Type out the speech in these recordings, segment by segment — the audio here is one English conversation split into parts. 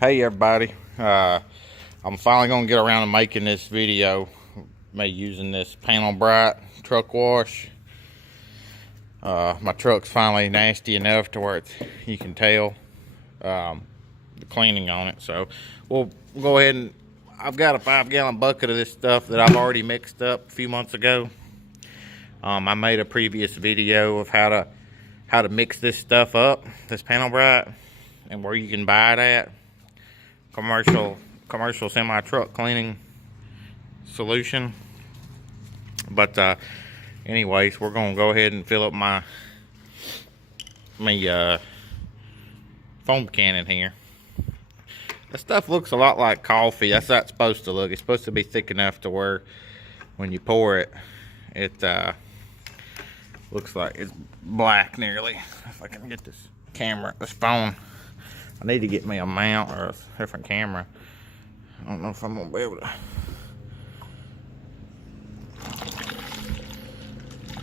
Hey everybody, I'm finally gonna get around to making this video, using this panel brite truck wash. My truck's finally nasty enough to where you can tell the cleaning on it. So we'll go ahead and I've got a 5-gallon bucket of this stuff that I've already mixed up a few months ago. I made a previous video of how to mix this stuff up, this panel brite, and where you can buy it at. Commercial semi truck cleaning solution. But anyways, we're gonna go ahead and fill up my foam cannon here. This stuff looks a lot like coffee. That's how it's supposed to look. It's supposed to be thick enough to where when you pour it, it looks like it's black nearly. If I can get this phone. I need to get me a mount or a different camera. I don't know if I'm gonna be able to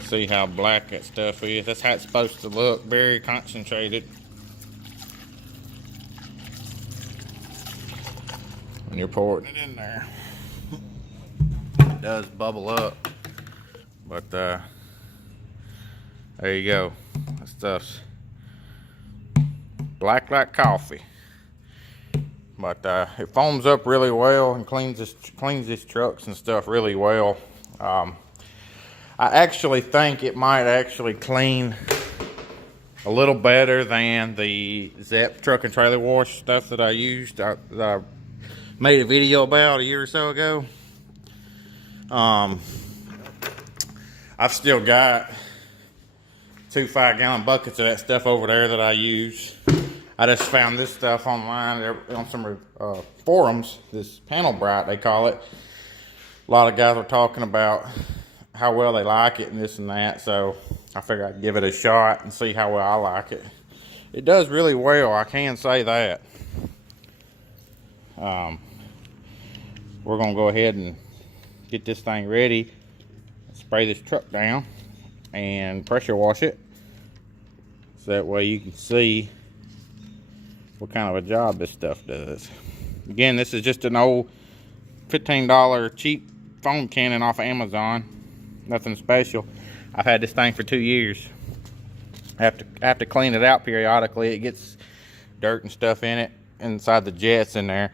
see how black that stuff is. That's how it's supposed to look, very concentrated. When you're pouring it in there, it does bubble up. But there you go. That stuff's black like coffee, but it foams up really well and cleans these trucks and stuff really well. I actually think it might actually clean a little better than the Zep truck and trailer wash stuff that I used, that I made a video about a year or so ago. I've still got 2 5-gallon buckets of that stuff over there that I use. I just found this stuff online on some forums, this panel brite they call it. A lot of guys are talking about how well they like it and this and that, so I figured I'd give it a shot and see how well I like it. It does really well, I can say that. We're gonna go ahead and get this thing ready, spray this truck down and pressure wash it, so that way you can see what kind of a job this stuff does. Again, this is just an old $15 cheap foam cannon off of Amazon. Nothing special. I've had this thing for 2 years. I have to clean it out periodically. It gets dirt and stuff in it, inside the jets in there.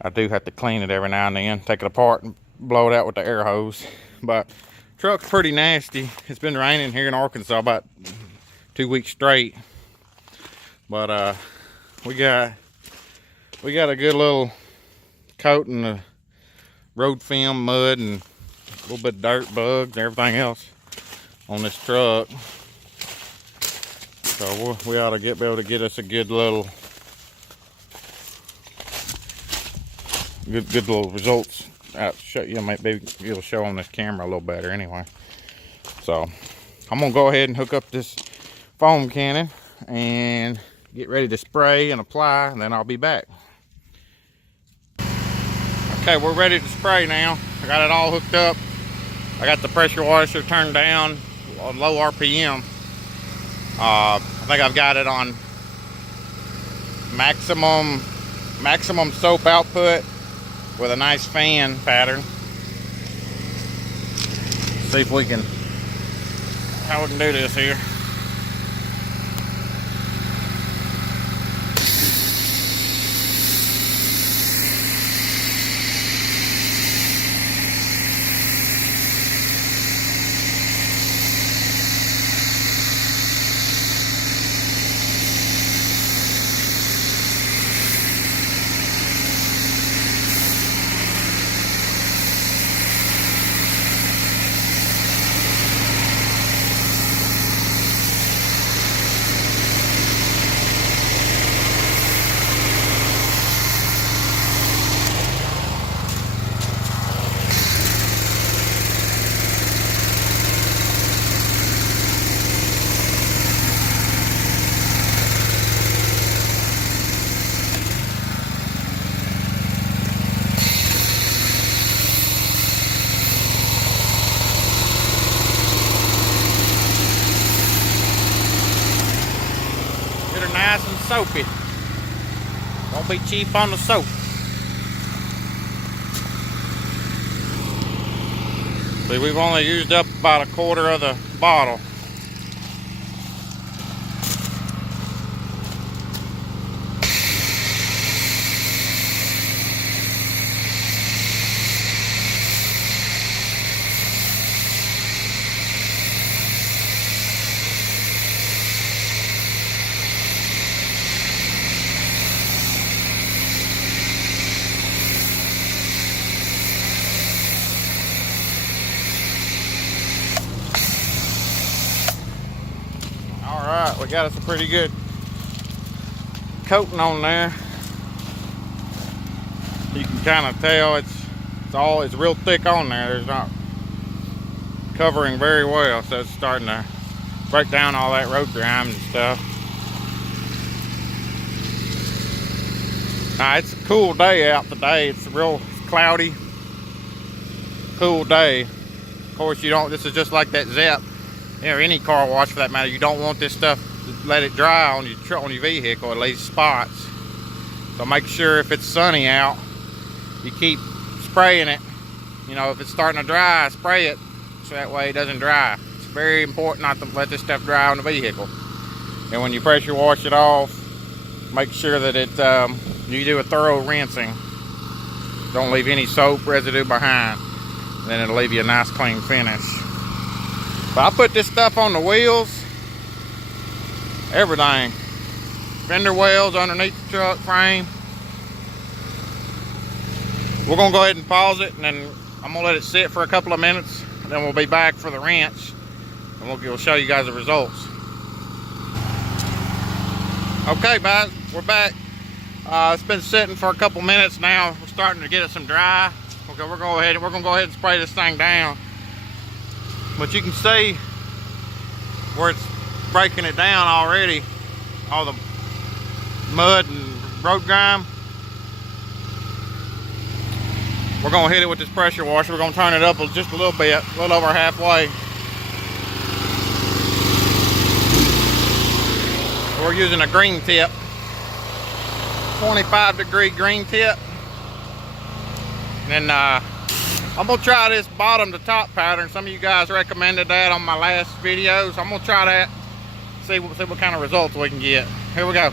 I do have to clean it every now and then, take it apart and blow it out with the air hose. But truck's pretty nasty. It's been raining here in Arkansas about 2 weeks straight. But we got a good little coating of road film, mud, and a little bit of dirt, bugs, and everything else on this truck. So we ought to be able to get us a good little results out. Show you, maybe it'll show on this camera a little better anyway. So I'm gonna go ahead and hook up this foam cannon and get ready to spray and apply, and then I'll be back. Okay, we're ready to spray now. I got it all hooked up. I got the pressure washer turned down on low RPM. I think I've got it on maximum soap output with a nice fan pattern. See if we can, how we can do this here. Nice and soapy. Won't be cheap on the soap. See, we've only used up about a quarter of the bottle. Alright, we got us a pretty good coating on there. You can kind of tell it's real thick on there. There's not covering very well, so it's starting to break down all that road grime and stuff. It's a cool day out today. It's a real cloudy, cool day. Of course, this is just like that Zep, or any car wash for that matter. You don't want this stuff to let it dry on your vehicle. It leaves spots. So make sure if it's sunny out, you keep spraying it. You know, if it's starting to dry, spray it so that way it doesn't dry. It's very important not to let this stuff dry on the vehicle. And when you pressure wash it off, make sure that you do a thorough rinsing. Don't leave any soap residue behind. Then it'll leave you a nice clean finish. But I put this stuff on the wheels, everything. Fender wells underneath the truck frame. We're gonna go ahead and pause it, and then I'm gonna let it sit for a couple of minutes, and then we'll be back for the rinse, and we'll show you guys the results. Okay, guys, we're back. It's been sitting for a couple minutes now. We're starting to get it some dry. Okay, we're gonna go ahead and spray this thing down. But you can see where it's breaking it down already. All the mud and road grime. We're gonna hit it with this pressure washer. We're gonna turn it up just a little bit, a little over halfway. We're using a green tip, 25-degree green tip. And I'm gonna try this bottom to top pattern. Some of you guys recommended that on my last video, so I'm gonna try that. See what kind of results we can get. Here we go.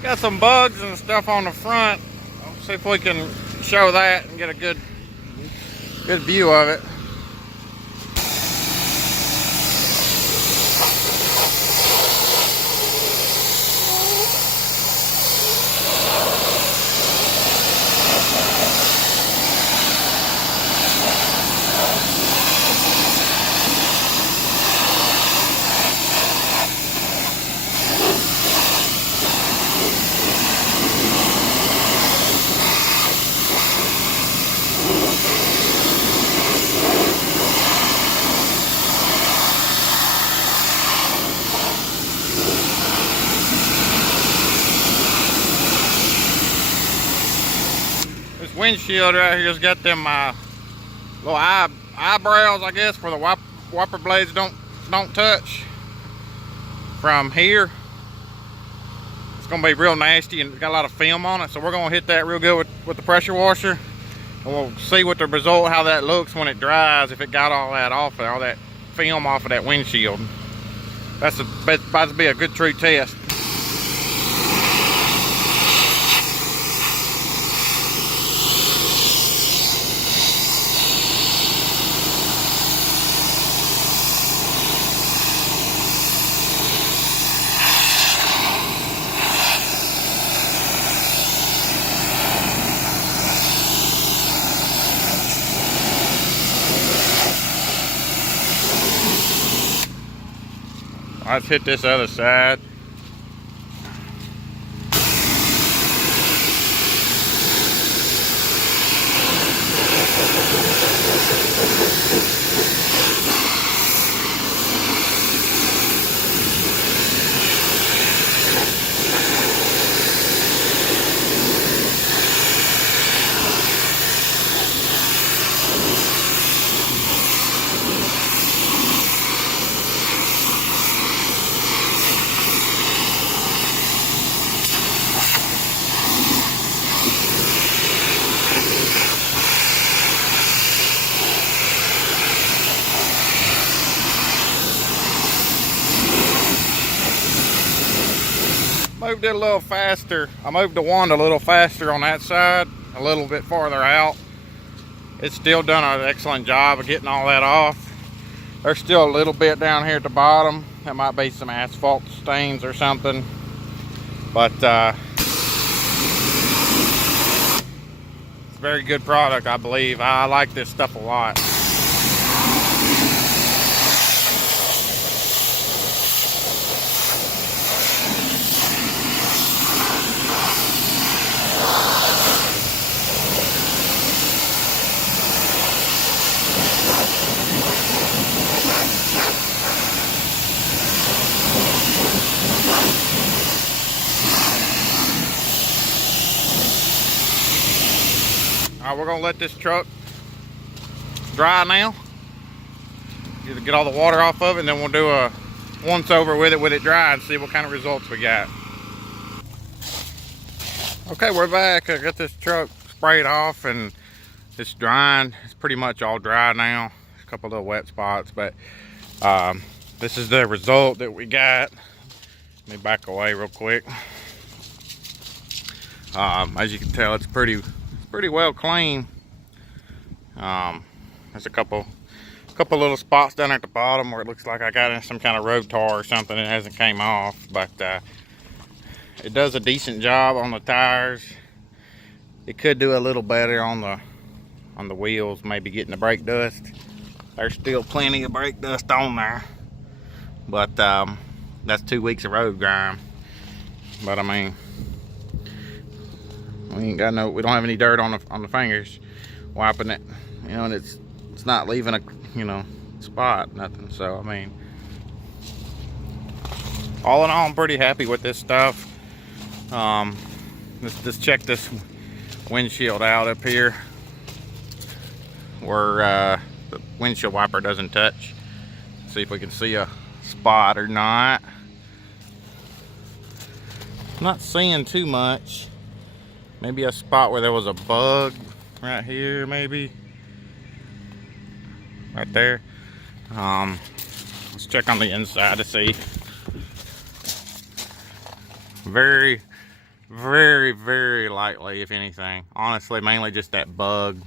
Got some bugs and stuff on the front. Let's see if we can show that and get a good view of it. windshield right here's got them little eyebrows, I guess, where the wiper blades don't touch. From here, it's gonna be real nasty and it's got a lot of film on it, so we're gonna hit that real good with the pressure washer, and we'll see what the result, how that looks when it dries, if it got all that off, all that film off of that windshield. That's about to be a good true test. Let's hit this other side. Moved it a little faster. I moved the wand a little faster on that side, a little bit farther out. It's still done an excellent job of getting all that off. There's still a little bit down here at the bottom. That might be some asphalt stains or something. But it's a very good product, I believe. I like this stuff a lot. All right, we're gonna let this truck dry now. Get all the water off of it, and then we'll do a once over with it dry and see what kind of results we got. Okay, we're back. I got this truck sprayed off and it's drying. It's pretty much all dry now. A couple little wet spots, but this is the result that we got. Let me back away real quick. As you can tell, it's pretty well clean. There's a couple little spots down at the bottom where it looks like I got in some kind of road tar or something that hasn't came off, but it does a decent job on the tires. It could do a little better on the wheels, maybe getting the brake dust. There's still plenty of brake dust on there, but that's 2 weeks of road grime. But I mean, we don't have any dirt on the fingers wiping it, you know, and it's not leaving a, you know, spot, nothing. So I mean, all in all, I'm pretty happy with this stuff. Let's just check this windshield out up here where the windshield wiper doesn't touch. See if we can see a spot or not. I'm not seeing too much. Maybe a spot where there was a bug right here, maybe. Right there. Let's check on the inside to see. Very, very, very lightly, if anything. Honestly, mainly just that bug.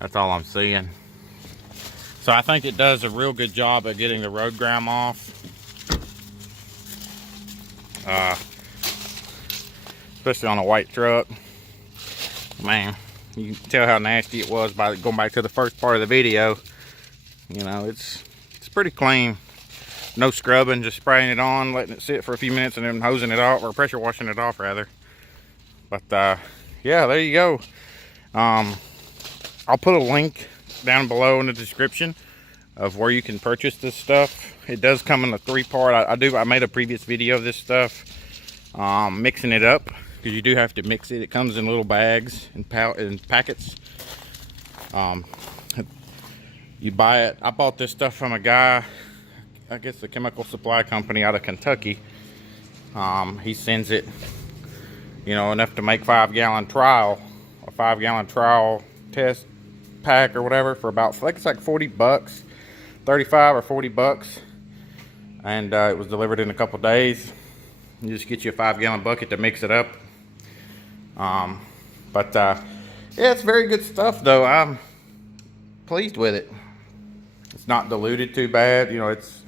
That's all I'm seeing. So I think it does a real good job of getting the road grime off. Especially on a white truck. Man, you can tell how nasty it was by going back to the first part of the video. You know, it's pretty clean. No scrubbing, just spraying it on, letting it sit for a few minutes, and then hosing it off, or pressure washing it off rather. But yeah, there you go. I'll put a link down below in the description of where you can purchase this stuff. It does come in a 3-part. I made a previous video of this stuff, mixing it up because you do have to mix it. It comes in little bags and packets. You buy it. I bought this stuff from a guy, I guess a chemical supply company out of Kentucky. He sends it, you know, enough to make a 5-gallon trial test pack or whatever for about, I think it's like 40 bucks, 35 or 40 bucks. And it was delivered in a couple days. You just get you a 5-gallon bucket to mix it up. Yeah, it's very good stuff though. I'm pleased with it. It's not diluted too bad, you know, it's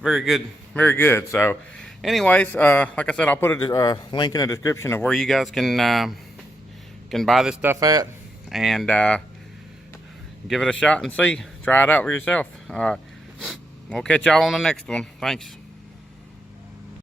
very good, very good. So anyways, like I said, I'll put a link in the description of where you guys can buy this stuff at, and give it a shot and see. Try it out for yourself. We'll catch y'all on the next one. Thanks.